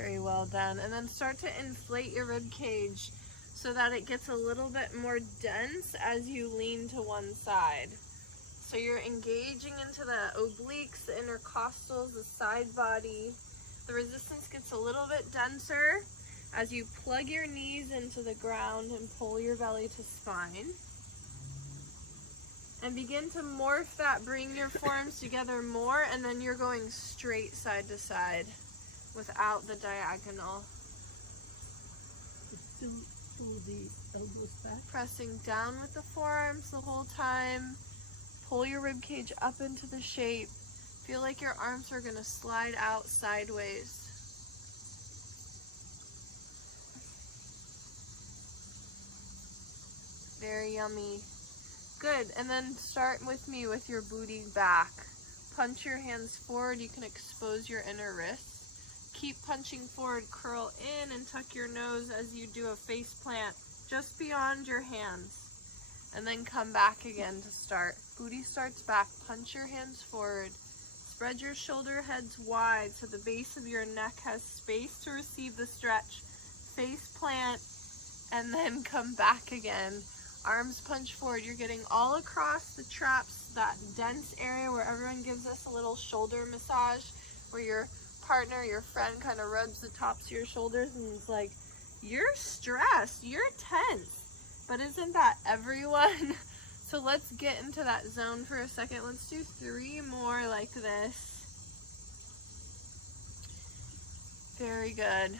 Very well done. And then start to inflate your rib cage so that it gets a little bit more dense as you lean to one side. So you're engaging into the obliques, the intercostals, the side body. The resistance gets a little bit denser as you plug your knees into the ground and pull your belly to spine. And begin to morph that, bring your forearms together more, and then you're going straight side to side without the diagonal. Still pull the elbows back. Pressing down with the forearms the whole time. Pull your rib cage up into the shape. Feel like your arms are going to slide out sideways. Very yummy. Good. And then start with me with your booty back. Punch your hands forward. You can expose your inner wrists. Keep punching forward. Curl in and tuck your nose as you do a face plant just beyond your hands. And then come back again to start. Booty starts back. Punch your hands forward. Spread your shoulder heads wide so the base of your neck has space to receive the stretch. Face plant and then come back again. Arms punch forward. You're getting all across the traps, that dense area where everyone gives us a little shoulder massage, where your partner, your friend kind of rubs the tops of your shoulders and is like, you're stressed, you're tense. But isn't that everyone? So let's get into that zone for a second. Let's do 3 more like this. Very good.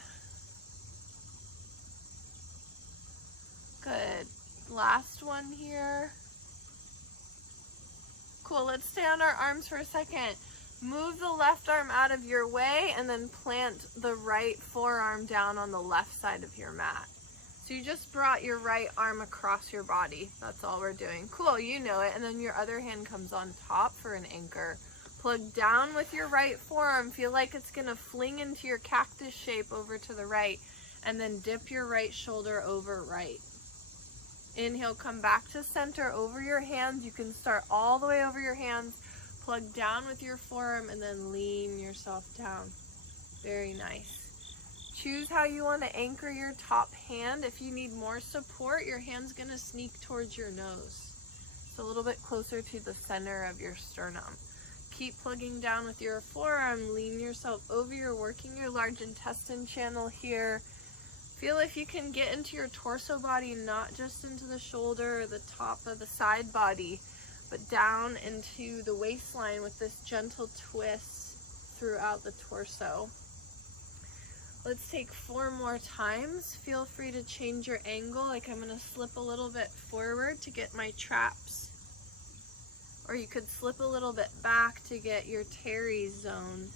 Good. Last one here. Cool. Let's stay on our arms for a second. Move the left arm out of your way and then plant the right forearm down on the left side of your mat. So you just brought your right arm across your body. That's all we're doing. Cool, you know it. And then your other hand comes on top for an anchor. Plug down with your right forearm. Feel like it's gonna fling into your cactus shape over to the right. And then dip your right shoulder over right. Inhale, come back to center over your hands. You can start all the way over your hands. Plug down with your forearm and then lean yourself down. Very nice. Choose how you want to anchor your top hand. If you need more support, your hand's going to sneak towards your nose. It's a little bit closer to the center of your sternum. Keep plugging down with your forearm. Lean yourself over. You're working your large intestine channel here. Feel if you can get into your torso body, not just into the shoulder or the top of the side body, but down into the waistline with this gentle twist throughout the torso. Let's take 4 more times. Feel free to change your angle, like I'm going to slip a little bit forward to get my traps. Or you could slip a little bit back to get your teres zone.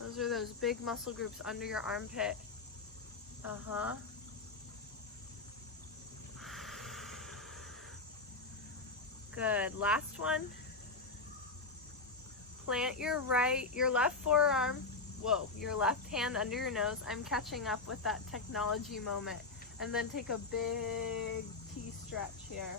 Those are those big muscle groups under your armpit. Good. Last one. Plant your left forearm. Your left hand under your nose. I'm catching up with that technology moment. And then take a big T stretch here.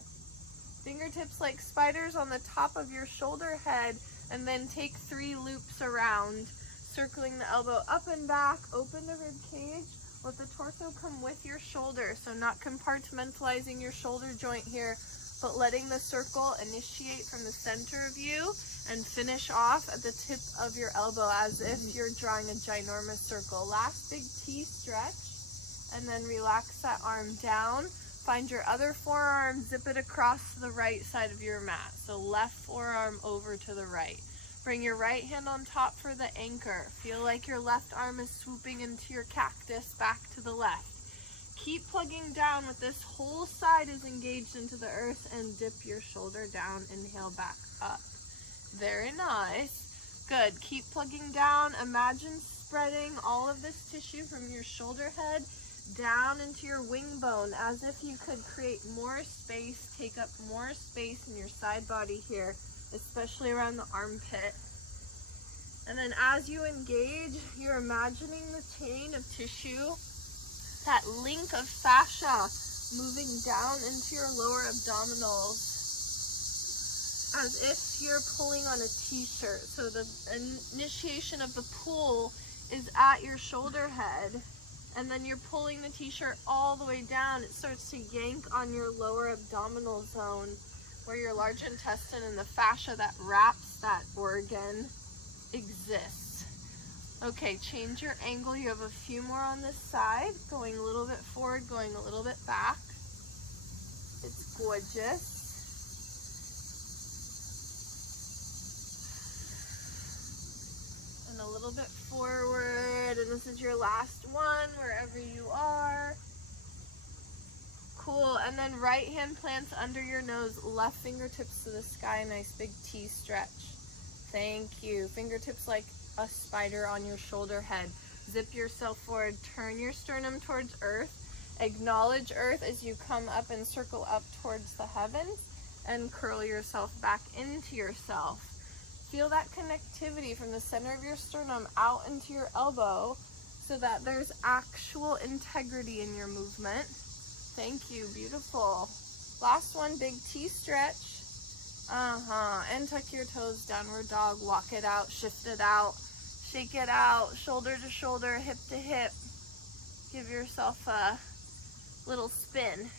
Fingertips like spiders on the top of your shoulder head, and then take 3 loops around, circling the elbow up and back. Open the rib cage. Let the torso come with your shoulder. So not compartmentalizing your shoulder joint here, but letting the circle initiate from the center of you and finish off at the tip of your elbow as if you're drawing a ginormous circle. Last big T stretch, and then relax that arm down. Find your other forearm, zip it across the right side of your mat. So left forearm over to the right. Bring your right hand on top for the anchor. Feel like your left arm is swooping into your cactus back to the left. Keep plugging down with this whole side is engaged into the earth, and dip your shoulder down. Inhale back up. Very nice. Good. Keep plugging down. Imagine spreading all of this tissue from your shoulder head down into your wing bone as if you could create more space, take up more space in your side body here, especially around the armpit. And then as you engage, you're imagining the chain of tissue, that link of fascia moving down into your lower abdominals as if you're pulling on a t-shirt. So the initiation of the pull is at your shoulder head, and then you're pulling the t-shirt all the way down. It starts to yank on your lower abdominal zone where your large intestine and the fascia that wraps that organ exists. Okay, change your angle. You have a few more on this side, going a little bit forward, going a little bit back. It's gorgeous. And a little bit forward, and this is your last one, wherever you are. Cool, and then right hand plants under your nose, left fingertips to the sky, nice big T stretch. Thank you. Fingertips like a spider on your shoulder head. Zip yourself forward, turn your sternum towards earth. Acknowledge earth as you come up and circle up towards the heavens, and curl yourself back into yourself. Feel that connectivity from the center of your sternum out into your elbow so that there's actual integrity in your movement. Thank you, beautiful. Last one, big T stretch. And tuck your toes, downward dog, walk it out, shift it out, shake it out, shoulder to shoulder, hip to hip. Give yourself a little spin.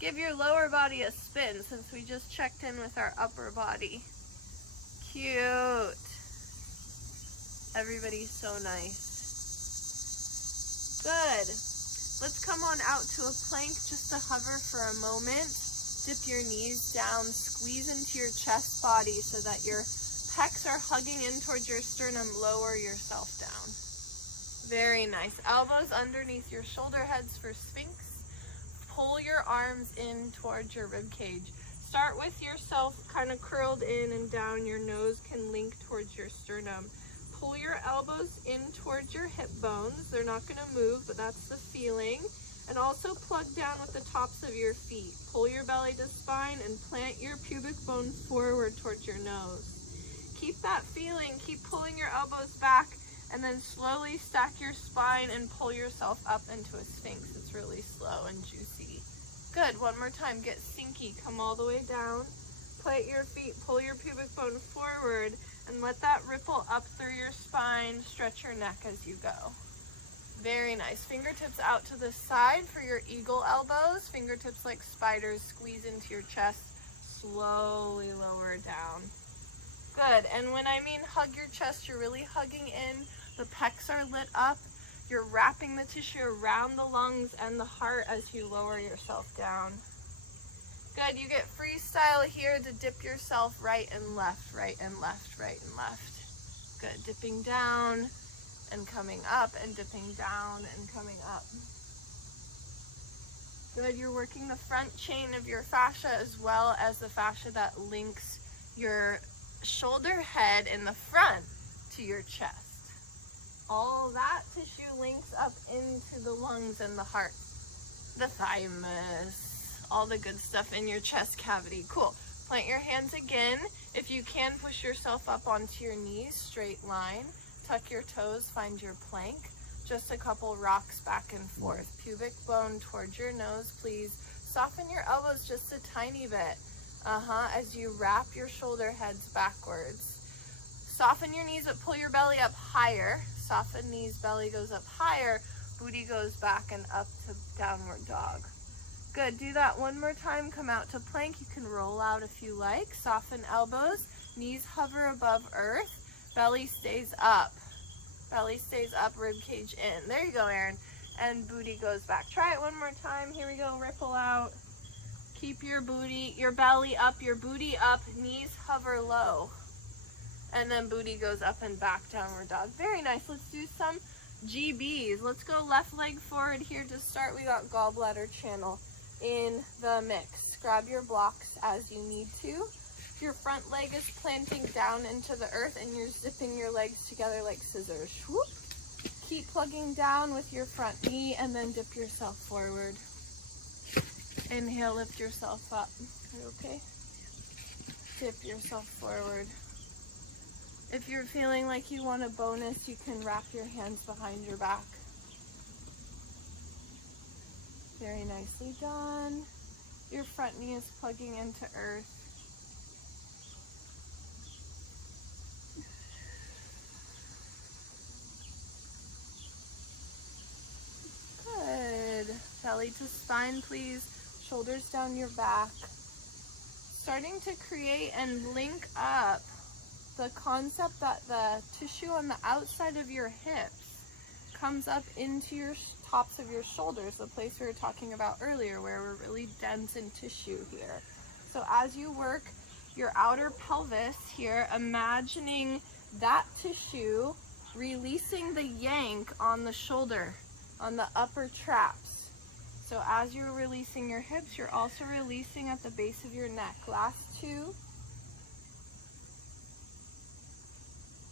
Give your lower body a spin since we just checked in with our upper body. Cute. Everybody's so nice. Good. Let's come on out to a plank just to hover for a moment. Dip your knees down, squeeze into your chest body so that your pecs are hugging in towards your sternum. Lower yourself down. Very nice. Elbows underneath your shoulder heads for Sphinx. Pull your arms in towards your rib cage. Start with yourself kind of curled in and down. Your nose can link towards your sternum. Pull your elbows in towards your hip bones. They're not going to move, but that's the feeling. And also plug down with the tops of your feet. Pull your belly to spine and plant your pubic bone forward towards your nose. Keep that feeling. Keep pulling your elbows back, and then slowly stack your spine and pull yourself up into a Sphinx. It's really slow and juicy. Good. One more time. Get sinky. Come all the way down. Plant your feet. Pull your pubic bone forward and let that ripple up through your spine. Stretch your neck as you go. Very nice. Fingertips out to the side for your eagle elbows. Fingertips like spiders squeeze into your chest. Slowly lower down. Good. And when I mean hug your chest, you're really hugging in. The pecs are lit up. You're wrapping the tissue around the lungs and the heart as you lower yourself down. Good. You get freestyle here to dip yourself right and left, right and left, right and left. Good. Dipping down and coming up, and dipping down and coming up. Good. You're working the front chain of your fascia as well as the fascia that links your shoulder head in the front to your chest. All that tissue links up into the lungs and the heart, the thymus, all the good stuff in your chest cavity. Cool. Plant your hands again. If you can, push yourself up onto your knees, straight line. Tuck your toes, find your plank. Just a couple rocks back and forth. Pubic bone towards your nose, please. Soften your elbows just a tiny bit. As you wrap your shoulder heads backwards. Soften your knees, but pull your belly up higher. Soften knees, belly goes up higher. Booty goes back and up to downward dog. Good. Do that one more time. Come out to plank. You can roll out if you like. Soften elbows. Knees hover above earth. Belly stays up. Belly stays up, rib cage in. There you go, Erin. And booty goes back. Try it one more time. Here we go. Ripple out. Keep your belly up, your booty up. Knees hover low. And then booty goes up and back, downward dog. Very nice. Let's do some GBs. Let's go left leg forward here to start. We got gallbladder channel in the mix. Grab your blocks as you need to. Your front leg is planting down into the earth and you're zipping your legs together like scissors. Whoop. Keep plugging down with your front knee and then dip yourself forward. Inhale, lift yourself up. Are you okay? Dip yourself forward. If you're feeling like you want a bonus, you can wrap your hands behind your back. Very nicely done. Your front knee is plugging into earth. to spine, please. Shoulders down your back. Starting to create and link up the concept that the tissue on the outside of your hips comes up into your tops of your shoulders, the place we were talking about earlier where we're really dense in tissue here. So as you work your outer pelvis here, imagining that tissue releasing the yank on the shoulder, on the upper traps. So as you're releasing your hips, you're also releasing at the base of your neck. Last two.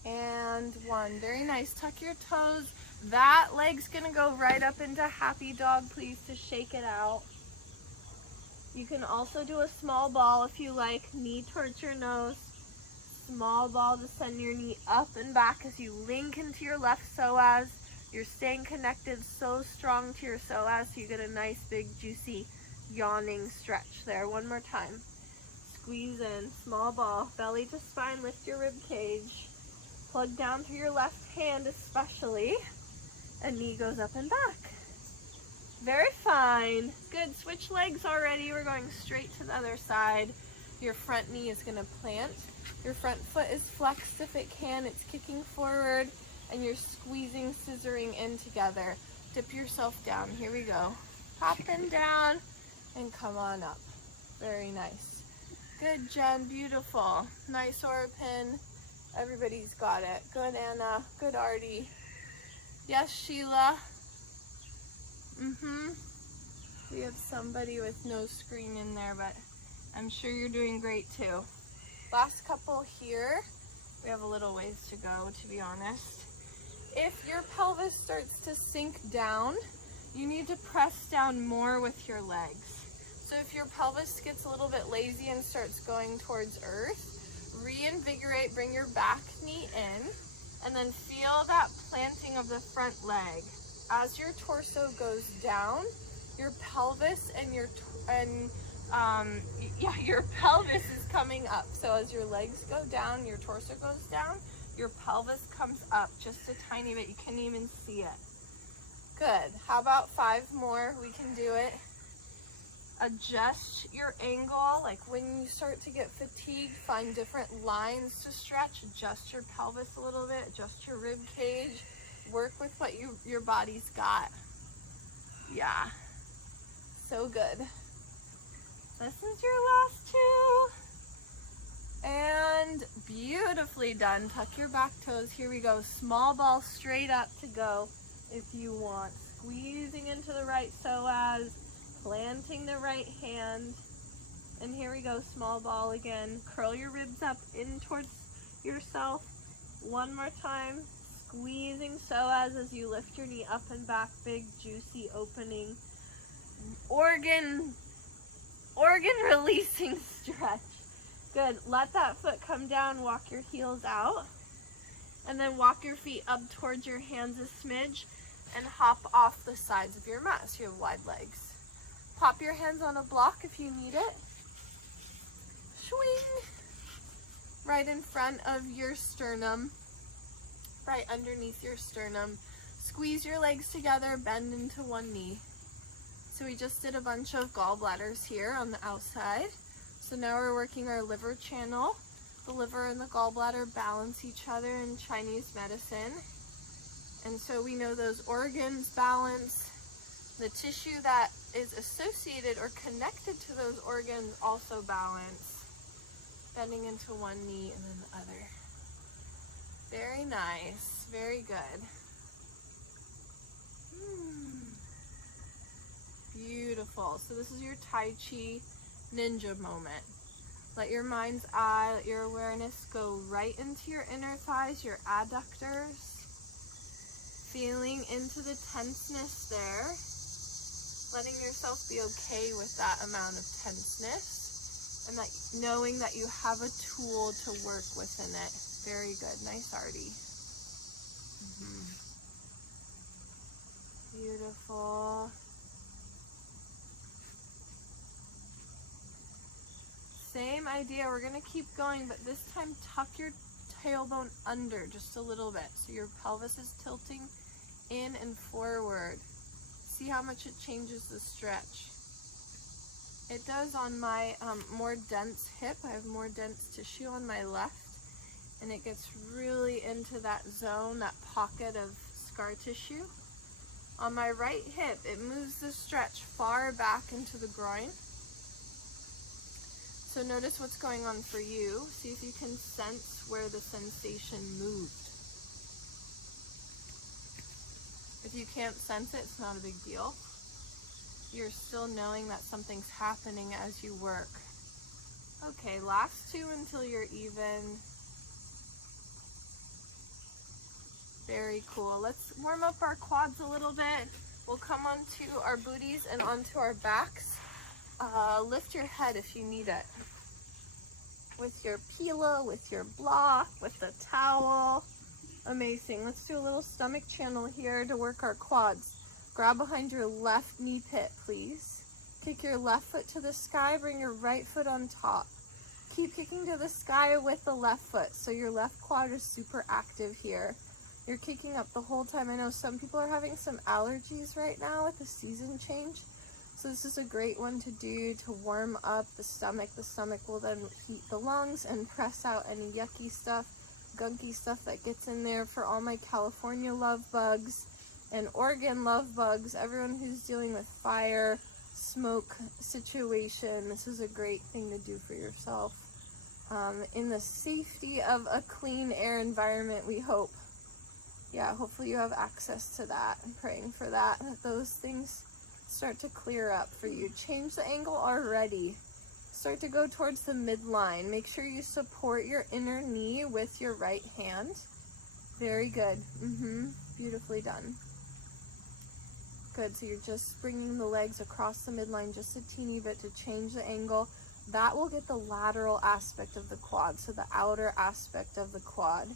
And one. Very nice. Tuck your toes. That leg's gonna go right up into happy dog, please, to shake it out. You can also do a small ball if you like, knee towards your nose. Small ball to send your knee up and back as you link into your left psoas. You're staying connected so strong to your psoas, so you get a nice, big, juicy, yawning stretch there. One more time. Squeeze in, small ball, belly to spine, lift your rib cage. Plug down through your left hand especially, and knee goes up and back. Very fine. Good. Switch legs already. We're going straight to the other side. Your front knee is going to plant. Your front foot is flexed if it can. It's kicking forward, and you're squeezing, scissoring in together. Dip yourself down. Here we go. Pop them down and come on up. Very nice. Good, Jen. Beautiful. Nice orpin. Everybody's got it. Good, Anna. Good, Artie. Yes, Sheila. We have somebody with no screen in there, but I'm sure you're doing great too. Last couple here. We have a little ways to go, to be honest. If your pelvis starts to sink down, you need to press down more with your legs. So if your pelvis gets a little bit lazy and starts going towards earth, reinvigorate, bring your back knee in, and then feel that planting of the front leg. As your torso goes down, your pelvis and your pelvis is coming up. So as your legs go down, your torso goes down, your pelvis comes up just a tiny bit. You can't even see it. Good. How about 5 more? We can do it. Adjust your angle. Like when you start to get fatigued, find different lines to stretch. Adjust your pelvis a little bit. Adjust your rib cage. Work with what your body's got. Yeah. So good. This is your last 2. And beautifully done. Tuck your back toes. Here we go. Small ball straight up to go if you want. Squeezing into the right psoas. Planting the right hand. And here we go. Small ball again. Curl your ribs up in towards yourself. One more time. Squeezing psoas as you lift your knee up and back. Big, juicy opening. Organ releasing stretch. Good. Let that foot come down. Walk your heels out. And then walk your feet up towards your hands a smidge and hop off the sides of your mat so you have wide legs. Pop your hands on a block if you need it. Swing. Right in front of your sternum. Right underneath your sternum. Squeeze your legs together, bend into one knee. So we just did a bunch of gallbladders here on the outside. So now we're working our liver channel. The liver and the gallbladder balance each other in Chinese medicine. And so we know those organs balance. The tissue that is associated or connected to those organs also balance. Bending into one knee and then the other. Very nice. Very good. Beautiful. So this is your Tai Chi ninja moment. Let your mind's eye, let your awareness go right into your inner thighs, your adductors. Feeling into the tenseness there. Letting yourself be okay with that amount of tenseness. And that knowing that you have a tool to work within it. Very good. Nice, Artie. Beautiful. Same idea. We're going to keep going, but this time tuck your tailbone under just a little bit. So your pelvis is tilting in and forward. See how much it changes the stretch. It does on my more dense hip. I have more dense tissue on my left, and it gets really into that zone, that pocket of scar tissue. On my right hip, it moves the stretch far back into the groin. So notice what's going on for you. See if you can sense where the sensation moved. If you can't sense it, it's not a big deal. You're still knowing that something's happening as you work. Okay, last two until you're even. Very cool. Let's warm up our quads a little bit. We'll come onto our booties and onto our backs. Lift your head if you need it. With your pillow, with your block, with the towel. Amazing. Let's do a little stomach channel here to work our quads. Grab behind your left knee pit, please. Kick your left foot to the sky, bring your right foot on top. Keep kicking to the sky with the left foot, so your left quad is super active here. You're kicking up the whole time. I know some people are having some allergies right now with the season change, so this is a great one to do to warm up the stomach. The stomach will then heat the lungs and press out any yucky stuff, gunky stuff that gets in there. For all my California love bugs and Oregon love bugs, everyone who's dealing with fire, smoke situation, this is a great thing to do for yourself. In the safety of a clean air environment, we hope. Yeah, hopefully you have access to that. I'm praying for that those things start to clear up for you. Change the angle already. Start to go towards the midline. Make sure you support your inner knee with your right hand. Very good. Beautifully done. Good, so you're just bringing the legs across the midline just a teeny bit to change the angle. That will get the lateral aspect of the quad, so the outer aspect of the quad.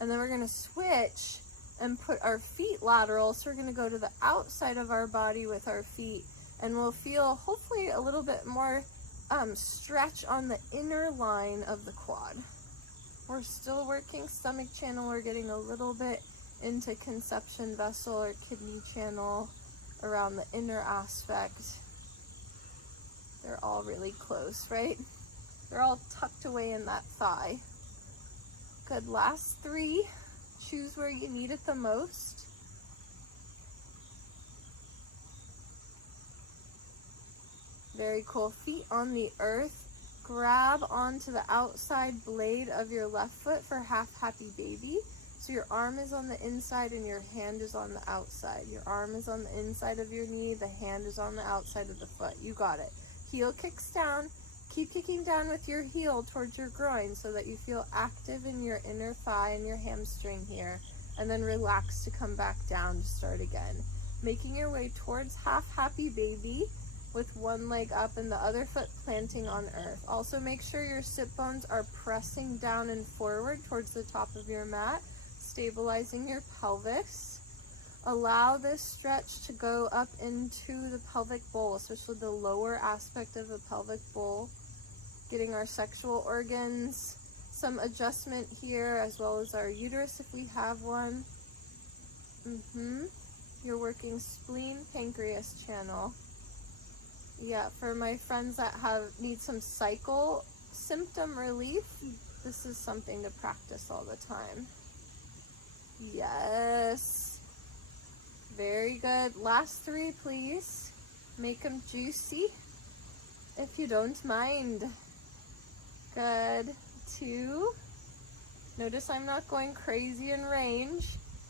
And then we're going to switch and put our feet lateral, so we're going to go to the outside of our body with our feet, and we'll feel hopefully a little bit more stretch on the inner line of the quad. We're still working stomach channel. We're getting a little bit into conception vessel or kidney channel around the inner aspect. They're all really close, right? They're all tucked away in that thigh. Good, last three. Choose where you need it the most. Very cool. Feet on the earth. Grab onto the outside blade of your left foot for half happy baby. So your arm is on the inside and your hand is on the outside. Your arm is on the inside of your knee, the hand is on the outside of the foot. You got it. Heel kicks down. Keep kicking down with your heel towards your groin so that you feel active in your inner thigh and your hamstring here. And then relax to come back down to start again. Making your way towards half happy baby with one leg up and the other foot planting on earth. Also make sure your sit bones are pressing down and forward towards the top of your mat, stabilizing your pelvis. Allow this stretch to go up into the pelvic bowl, especially the lower aspect of the pelvic bowl. Getting our sexual organs some adjustment here, as well as our uterus if we have one. You're working spleen, pancreas channel. Yeah, for my friends that need some cycle symptom relief, this is something to practice all the time. Yes. Very good. Last three, please. Make them juicy, if you don't mind. Good. 2. Notice I'm not going crazy in range.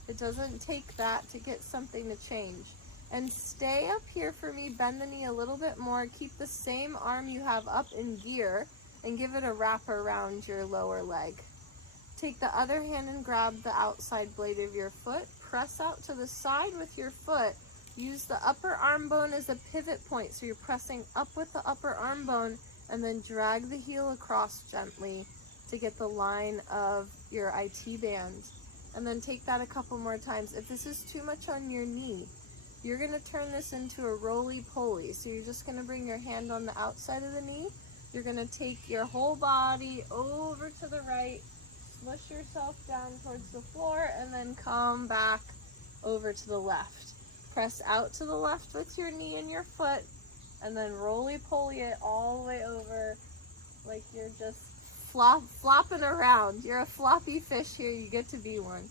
It doesn't take that to get something to change. And stay up here for me. Bend the knee a little bit more. Keep the same arm you have up in gear and give it a wrap around your lower leg. Take the other hand and grab the outside blade of your foot. Press out to the side with your foot. Use the upper arm bone as a pivot point. So you're pressing up with the upper arm bone and then drag the heel across gently to get the line of your IT band. And then take that a couple more times. If this is too much on your knee, you're going to turn this into a roly-poly. So you're just going to bring your hand on the outside of the knee. You're going to take your whole body over to the right, smush yourself down towards the floor, and then come back over to the left. Press out to the left with your knee and your foot, and then roly-poly it all the way over like you're just flopping around. You're a floppy fish here, you get to be one.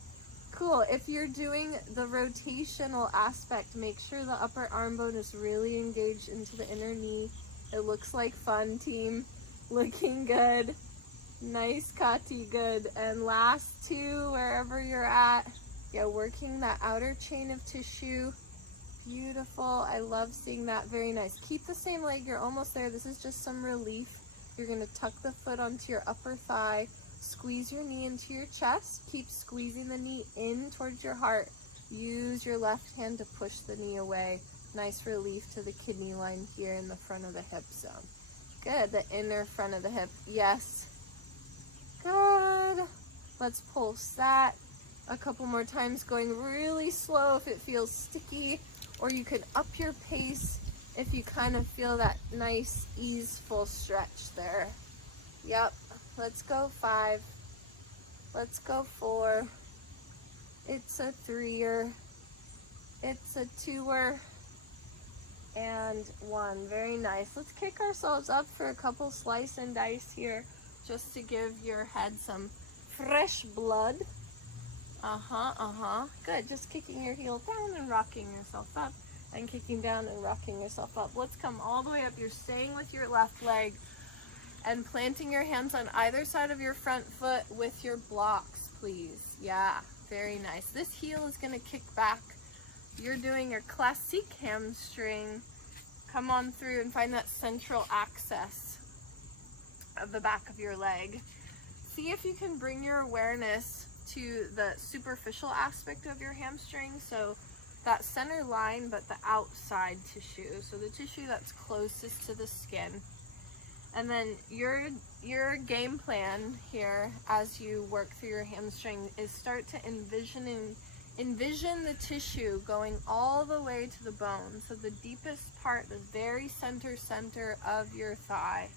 Cool. If you're doing the rotational aspect, make sure the upper arm bone is really engaged into the inner knee. It looks like fun, team. Looking good. Nice, Kati, good. And last two, wherever you're at. Yeah, working that outer chain of tissue. Beautiful. I love seeing that. Very nice. Keep the same leg. You're almost there. This is just some relief. You're going to tuck the foot onto your upper thigh. Squeeze your knee into your chest. Keep squeezing the knee in towards your heart. Use your left hand to push the knee away. Nice relief to the kidney line here in the front of the hip zone. Good. The inner front of the hip. Yes. Good. Let's pulse that a couple more times, going really slow if it feels sticky, or you can up your pace if you kind of feel that nice easeful stretch there. Yep. Let's go 5. Let's go 4. It's a 3-er. It's a 2-er. And 1. Very nice. Let's kick ourselves up for a couple slice and dice here, just to give your head some fresh blood. Good. Just kicking your heel down and rocking yourself up, and kicking down and rocking yourself up. Let's come all the way up. You're staying with your left leg and planting your hands on either side of your front foot with your blocks, please. Yeah, very nice. This heel is going to kick back. You're doing your classique hamstring. Come on through and find that central axis of the back of your leg. See if you can bring your awareness to the superficial aspect of your hamstring, so that center line, but the outside tissue, so the tissue that's closest to the skin. And then your game plan here as you work through your hamstring is start to envision the tissue going all the way to the bone, so the deepest part, the very center of your thigh.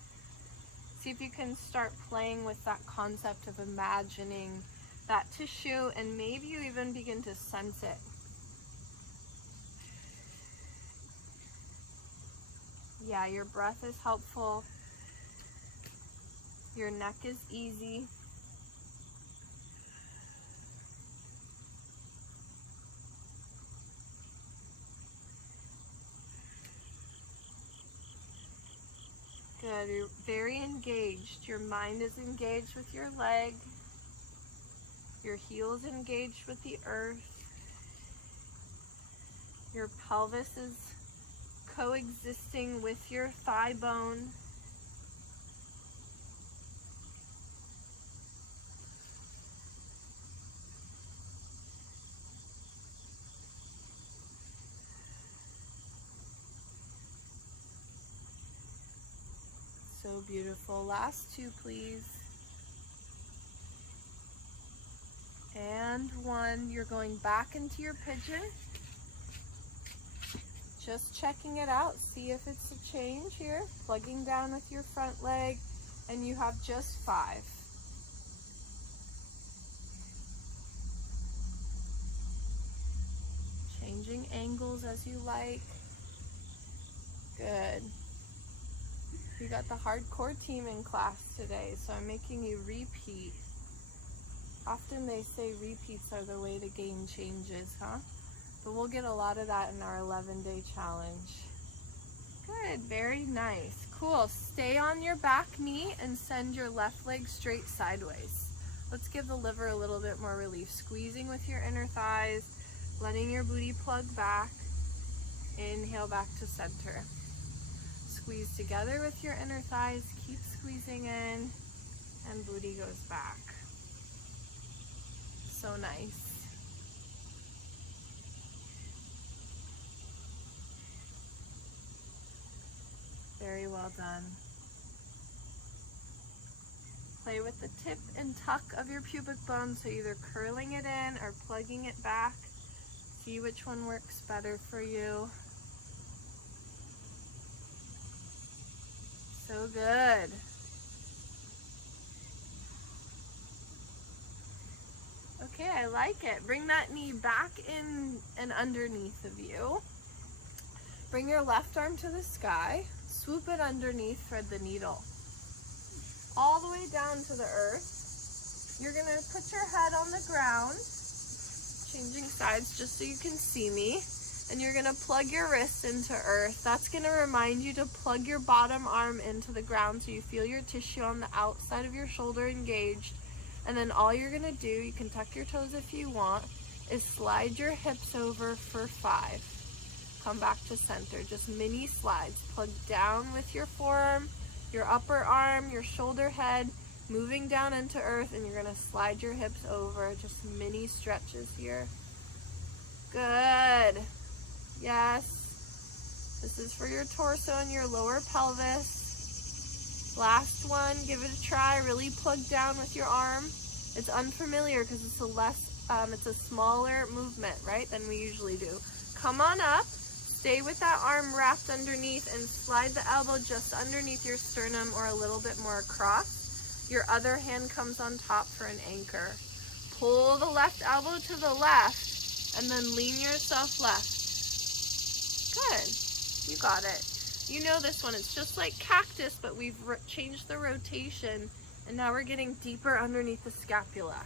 See if you can start playing with that concept of imagining that tissue, and maybe you even begin to sense it. Yeah, your breath is helpful. Your neck is easy. Good. You're very engaged. Your mind is engaged with your leg. Your heel is engaged with the earth. Your pelvis is coexisting with your thigh bone. So beautiful. Last 2, please. And 1. You're going back into your pigeon. Just checking it out. See if it's a change here. Plugging down with your front leg. And you have just 5. Changing angles as you like. Good. We got the hardcore team in class today, so I'm making you repeat. Often they say repeats are the way to gain changes, huh? But we'll get a lot of that in our 11-day challenge. Good, very nice. Cool. Stay on your back knee and send your left leg straight sideways. Let's give the liver a little bit more relief. Squeezing with your inner thighs, letting your booty plug back. Inhale back to center. Squeeze together with your inner thighs, keep squeezing in, and booty goes back. So nice. Very well done. Play with the tip and tuck of your pubic bone, so either curling it in or plugging it back. See which one works better for you. So good. Okay, I like it. Bring that knee back in and underneath of you. Bring your left arm to the sky. Swoop it underneath for the needle. All the way down to the earth. You're gonna put your head on the ground, changing sides just so you can see me. And you're gonna plug your wrist into earth. That's gonna remind you to plug your bottom arm into the ground so you feel your tissue on the outside of your shoulder engaged. And then all you're gonna do, you can tuck your toes if you want, is slide your hips over for 5. Come back to center, just mini slides. Plug down with your forearm, your upper arm, your shoulder head, moving down into earth, and you're gonna slide your hips over, just mini stretches here. Good. Yes. This is for your torso and your lower pelvis. Last one, give it a try. Really plug down with your arm. It's unfamiliar because it's it's a smaller movement, right, than we usually do. Come on up. Stay with that arm wrapped underneath and slide the elbow just underneath your sternum or a little bit more across. Your other hand comes on top for an anchor. Pull the left elbow to the left and then lean yourself left. Good. You got it. You know this one. It's just like cactus, but we've changed the rotation, and now we're getting deeper underneath the scapula.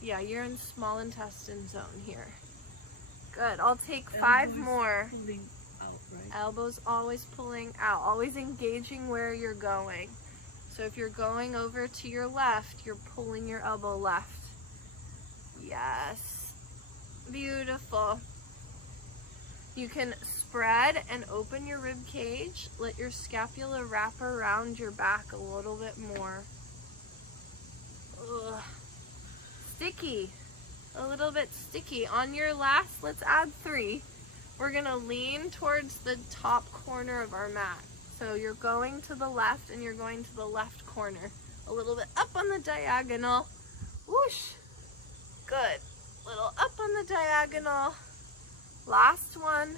Yeah, you're in small intestine zone here. Good. I'll take 5 more. Pulling out, right? Elbows always pulling out, always engaging where you're going. So if you're going over to your left, you're pulling your elbow left. Yes. Beautiful. You can spread and open your rib cage. Let your scapula wrap around your back a little bit more. Ugh. Sticky. A little bit sticky. On your last, let's add 3. We're gonna lean towards the top corner of our mat. So you're going to the left and you're going to the left corner. A little bit up on the diagonal. Whoosh. Good. Little up on the diagonal. Last one.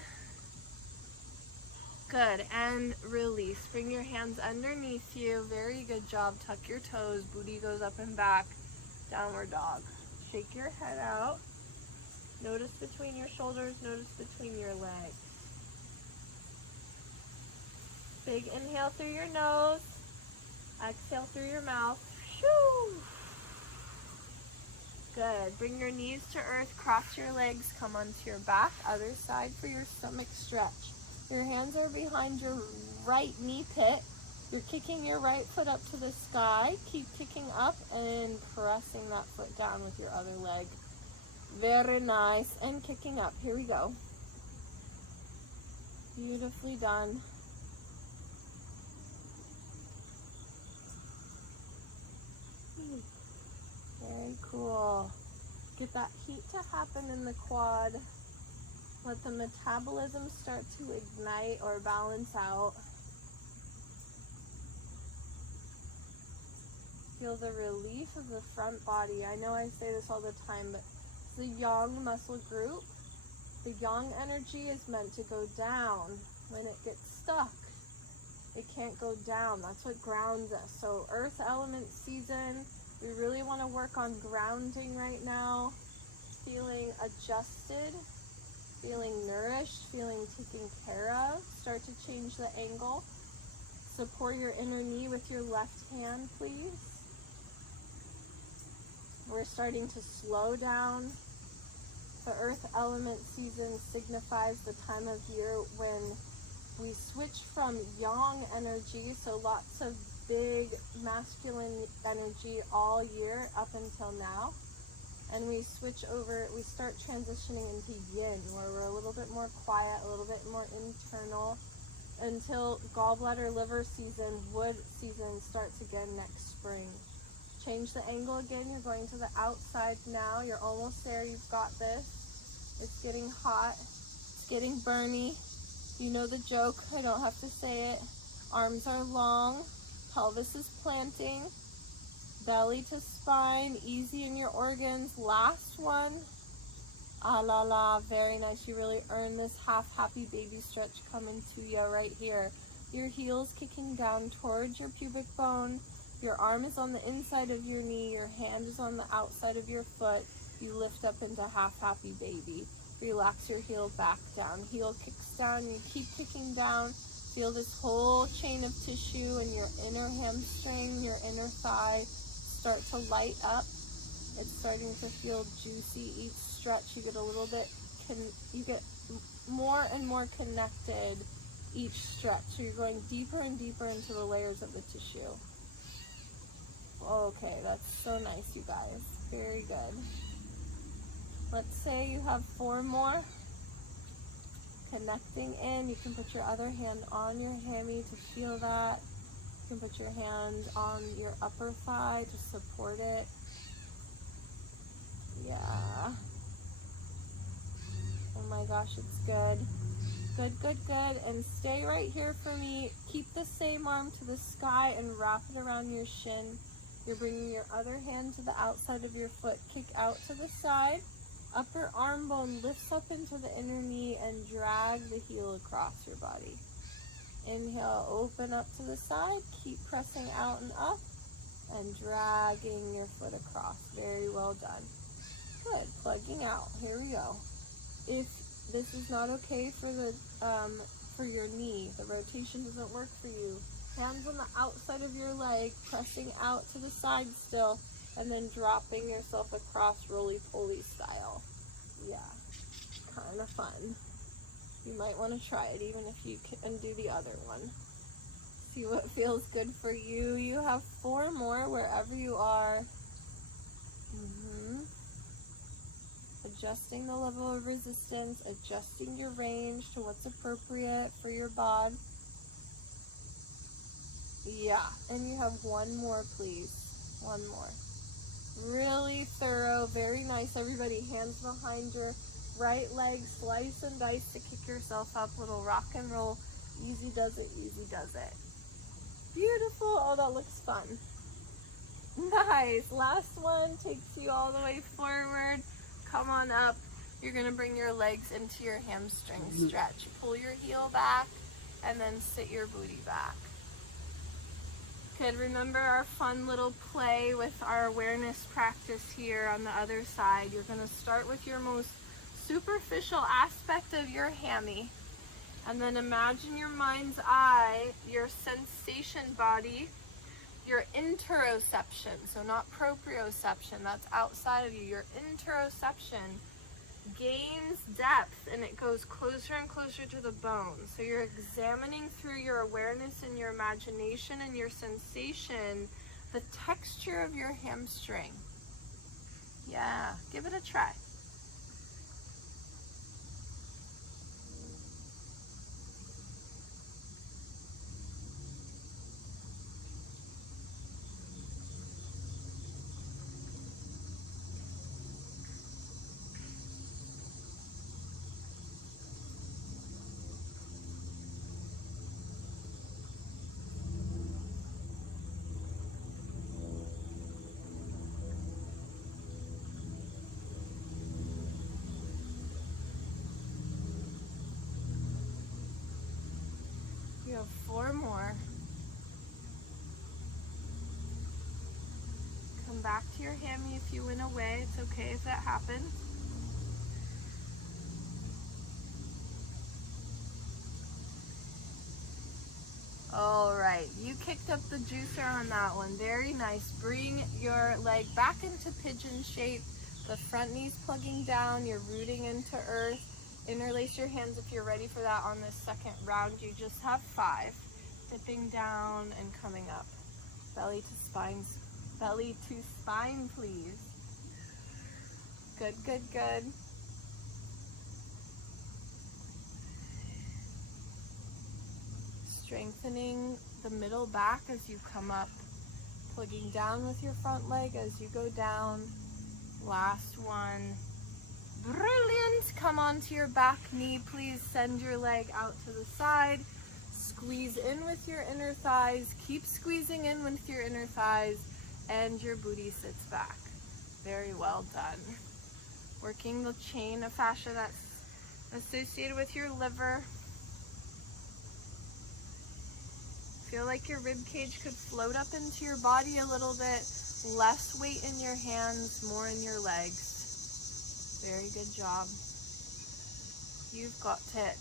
Good. And release. Bring your hands underneath you. Very good job. Tuck your toes. Booty goes up and back. Downward dog. Shake your head out. Notice between your shoulders. Notice between your legs. Big inhale through your nose. Exhale through your mouth. Shoo. Good. Bring your knees to earth. Cross your legs. Come onto your back. Other side for your stomach stretch. Your hands are behind your right knee pit. You're kicking your right foot up to the sky. Keep kicking up and pressing that foot down with your other leg. Very nice. And kicking up. Here we go. Beautifully done. Very cool. Get that heat to happen in the quad. Let the metabolism start to ignite or balance out. Feel the relief of the front body. I know I say this all the time, but it's the yang muscle group. The yang energy is meant to go down. When it gets stuck, it can't go down. That's what grounds us. So earth element season, we really want to work on grounding right now. Feeling adjusted, feeling nourished, feeling taken care of. Start to change the angle. Support your inner knee with your left hand, please. We're starting to slow down. The earth element season signifies the time of year when we switch from yang energy, so lots of big masculine energy all year up until now, and we switch over, we start transitioning into yin, where we're a little bit more quiet, a little bit more internal, until gallbladder liver season, wood season starts again next spring. Change the angle again. You're going to the outside now. You're almost there. You've got this. It's getting hot. It's getting burny. You know the joke. I don't have to say it. Arms are long. Pelvis is planting. Belly to spine. Easy in your organs. Last one. Ah la la. Very nice. You really earned this half happy baby stretch coming to you right here. Your heels kicking down towards your pubic bone. Your arm is on the inside of your knee. Your hand is on the outside of your foot. You lift up into half happy baby. Relax your heel back down. Heel kicks down. You keep kicking down. Feel this whole chain of tissue in your inner hamstring, your inner thigh start to light up. It's starting to feel juicy. Each stretch, you get a little bit, you get more and more connected each stretch. So you're going deeper and deeper into the layers of the tissue. Okay, that's so nice, you guys. Very good. Let's say you have 4 more. Connecting in, you can put your other hand on your hammy to feel that. You can put your hand on your upper thigh to support it. Yeah. Oh my gosh, it's good. Good, good, good. And stay right here for me. Keep the same arm to the sky and wrap it around your shin. You're bringing your other hand to the outside of your foot. Kick out to the side. Upper arm bone lifts up into the inner knee and drag the heel across your body. Inhale, open up to the side. Keep pressing out and up and dragging your foot across. Very well done. Good. Plugging out. Here we go. If this is not okay for your knee, the rotation doesn't work for you, hands on the outside of your leg, pressing out to the side still, and then dropping yourself across roly-poly style. Yeah, kind of fun. You might want to try it even if you can do the other one. See what feels good for you. You have 4 more wherever you are. Adjusting the level of resistance, adjusting your range to what's appropriate for your bod. Yeah, and you have 1 more, please. 1 more. Really thorough, very nice. Everybody, hands behind your right leg, slice and dice to kick yourself up. Little rock and roll. Easy does it, easy does it. Beautiful. Oh, that looks fun. Nice. Last one takes you all the way forward. Come on up. You're going to bring your legs into your hamstring stretch. Pull your heel back and then sit your booty back. Good. Remember our fun little play with our awareness practice here on the other side. You're going to start with your most superficial aspect of your hammy. And then imagine your mind's eye, your sensation body, your interoception, so not proprioception, that's outside of you. Your interoception gains depth and it goes closer and closer to the bone. So you're examining through your awareness and your imagination and your sensation the texture of your hamstring. Yeah, give it a try. You have 4 more. Come back to your hammy if you went away. It's okay if that happens. All right, you kicked up the juicer on that one. Very nice. Bring your leg back into pigeon shape. The front knee's plugging down. You're rooting into earth. Interlace your hands if you're ready for that on this second round. You just have 5. Dipping down and coming up. Belly to spine, please. Good, good, good. Strengthening the middle back as you come up. Plugging down with your front leg as you go down. Last one. Brilliant. Come onto your back knee. Please send your leg out to the side. Squeeze in with your inner thighs. Keep squeezing in with your inner thighs. And your booty sits back. Very well done. Working the chain of fascia that's associated with your liver. Feel like your rib cage could float up into your body a little bit. Less weight in your hands, more in your legs. Very good job. You've got it.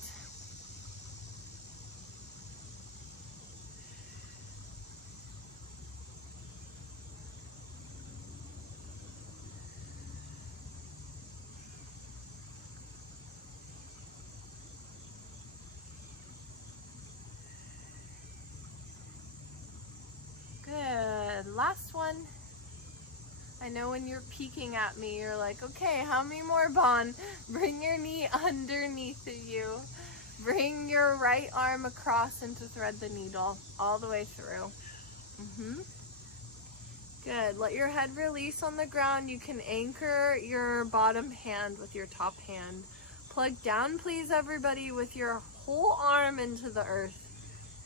Good. Last one. I know when you're peeking at me, you're like, okay, how many more, Bon? Bring your knee underneath of you. Bring your right arm across and to thread the needle all the way through. Good. Let your head release on the ground. You can anchor your bottom hand with your top hand. Plug down, please, everybody, with your whole arm into the earth.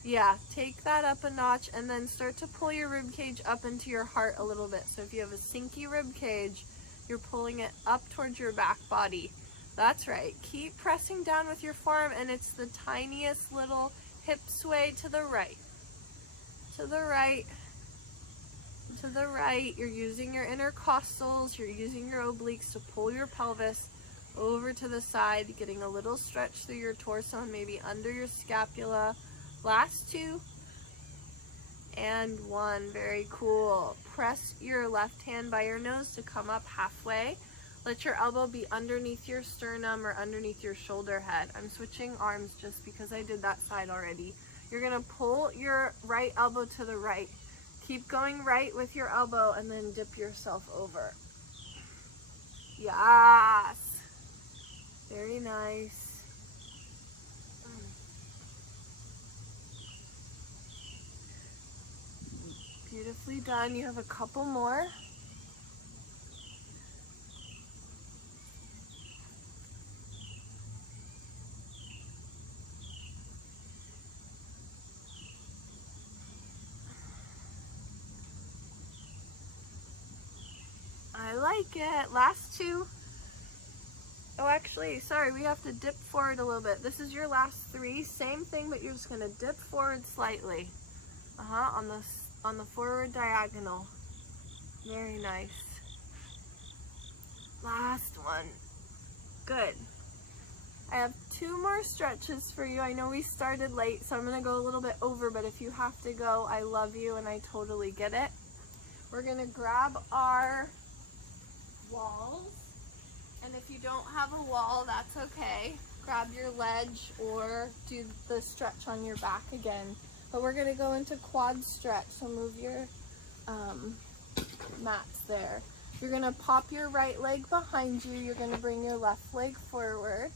Yeah, take that up a notch and then start to pull your rib cage up into your heart a little bit. So if you have a sinky rib cage, you're pulling it up towards your back body. That's right. Keep pressing down with your forearm, and it's the tiniest little hip sway to the right. To the right. To the right. You're using your intercostals. You're using your obliques to pull your pelvis over to the side, getting a little stretch through your torso and maybe under your scapula. Last two and one. Very cool. Press your left hand by your nose to come up halfway. Let your elbow be underneath your sternum or underneath your shoulder head. I'm switching arms just because I did that side already. You're going to pull your right elbow to the right. Keep going right with your elbow and then dip yourself over. Yes. Very nice. Beautifully done. You have a couple more. I like it. Last two. Oh, actually, sorry, we have to dip forward a little bit. This is your last three. Same thing, but you're just going to dip forward slightly. On the forward diagonal. Very nice. Last one. Good. I have two more stretches for you. I know we started late, so I'm going to go a little bit over, but if you have to go, I love you and I totally get it. We're going to grab our walls, and if you don't have a wall, that's okay. Grab your ledge or do the stretch on your back again. But we're going to go into quad stretch, so move your mats there. You're going to pop your right leg behind you. You're going to bring your left leg forward.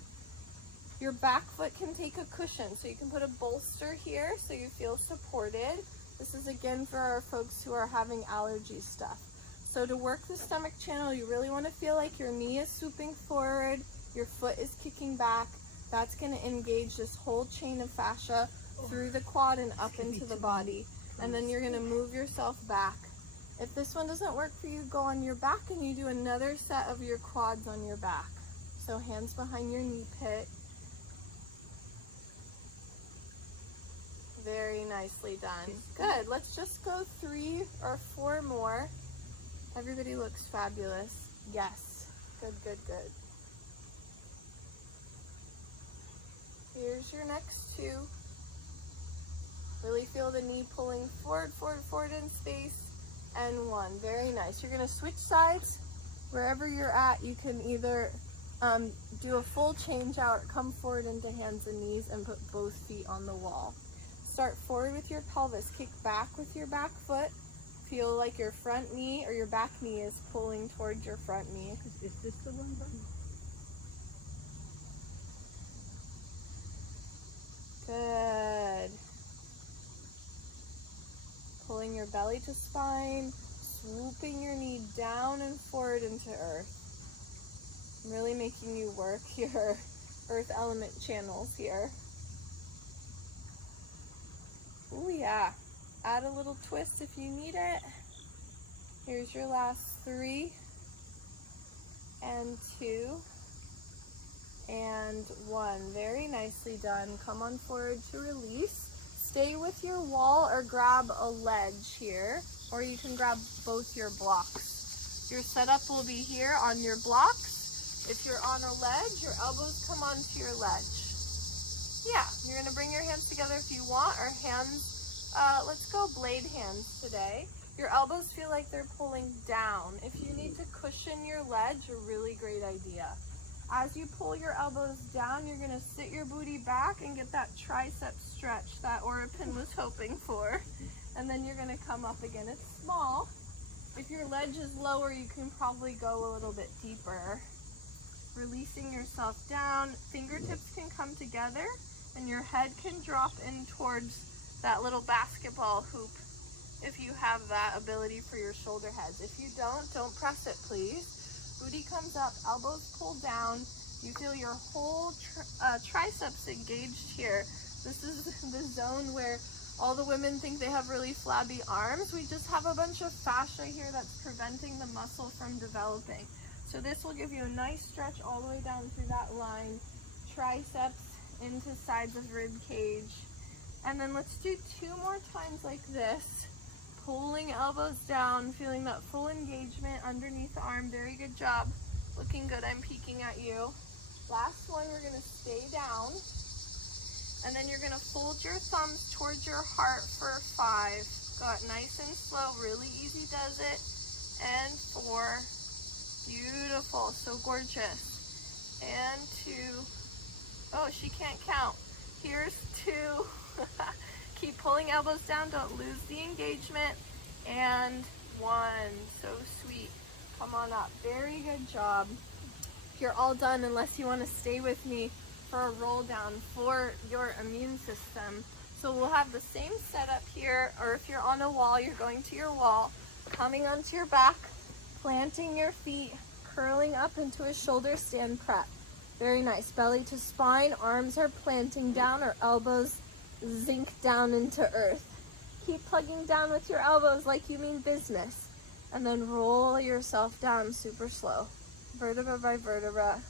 Your back foot can take a cushion, so you can put a bolster here so you feel supported. This is again for our folks who are having allergy stuff. So to work the stomach channel, you really want to feel like your knee is swooping forward, your foot is kicking back. That's going to engage this whole chain of fascia through the quad and up into the body. And then you're going to move yourself back. If this one doesn't work for you, go on your back and you do another set of your quads on your back. So hands behind your knee pit. Very nicely done. Good. Let's just go 3 or 4 more. Everybody looks fabulous. Yes. Good, good, good. Here's your next 2. Really feel the knee pulling forward, forward, forward in space. And 1. Very nice. You're going to switch sides. Wherever you're at, you can either do a full change out, come forward into hands and knees, and put both feet on the wall. Start forward with your pelvis. Kick back with your back foot. Feel like your front knee or your back knee is pulling towards your front knee. Is this the one? Good. Pulling your belly to spine, swooping your knee down and forward into earth. I'm really making you work your earth element channels here. Oh yeah. Add a little twist if you need it. Here's your last 3 and 2 and 1. Very nicely done. Come on forward to release. Stay with your wall or grab a ledge here, or you can grab both your blocks. Your setup will be here on your blocks. If you're on a ledge, your elbows come onto your ledge. Yeah, you're gonna bring your hands together if you want, or hands, let's go blade hands today. Your elbows feel like they're pulling down. If you need to cushion your ledge, a really great idea. As you pull your elbows down, you're gonna sit your booty back and get that tricep stretch that Oripin was hoping for. And then you're gonna come up again. It's small. If your ledge is lower, you can probably go a little bit deeper. Releasing yourself down, fingertips can come together and your head can drop in towards that little basketball hoop if you have that ability for your shoulder heads. If you don't press it, please. Booty comes up, elbows pull down. You feel your whole triceps engaged here. This is the zone where all the women think they have really flabby arms. We just have a bunch of fascia here that's preventing the muscle from developing. So this will give you a nice stretch all the way down through that line. Triceps into sides of rib cage. And then let's do 2 more times like this. Pulling elbows down, feeling that full engagement underneath the arm. Very good job. Looking good. I'm peeking at you. Last one, we're going to stay down. And then you're going to fold your thumbs towards your heart for 5. Got nice and slow. Really easy does it. And 4. Beautiful. So gorgeous. And 2. Oh, she can't count. Here's 2. Keep pulling elbows down. Don't lose the engagement. And 1. So sweet. Come on up. Very good job. You're all done unless you want to stay with me for a roll down for your immune system. So we'll have the same setup here, or if you're on a wall, you're going to your wall, coming onto your back, planting your feet, curling up into a shoulder stand prep. Very nice. Belly to spine, arms are planting down, or elbows zinc down into earth. Keep plugging down with your elbows like you mean business. And then roll yourself down super slow. Vertebra by vertebra.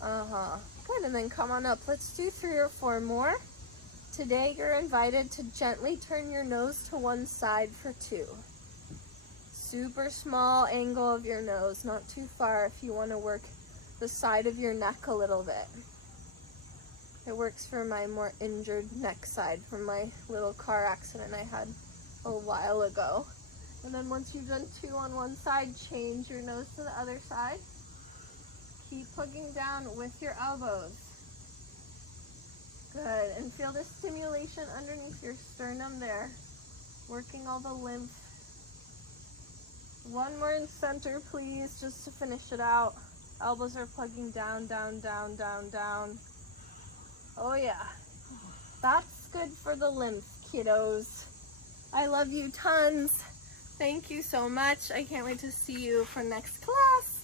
Good, and then come on up. Let's do 3 or 4 more. Today you're invited to gently turn your nose to one side for 2. Super small angle of your nose, not too far if you want to work the side of your neck a little bit. It works for my more injured neck side from my little car accident I had a while ago. And then once you've done 2 on one side, change your nose to the other side. Keep plugging down with your elbows. Good, and feel the stimulation underneath your sternum there. Working all the lymph. 1 more in center, please, just to finish it out. Elbows are plugging down, down, down, down, down. Oh yeah, that's good for the lymph, kiddos. I love you tons. Thank you so much. I can't wait to see you for next class.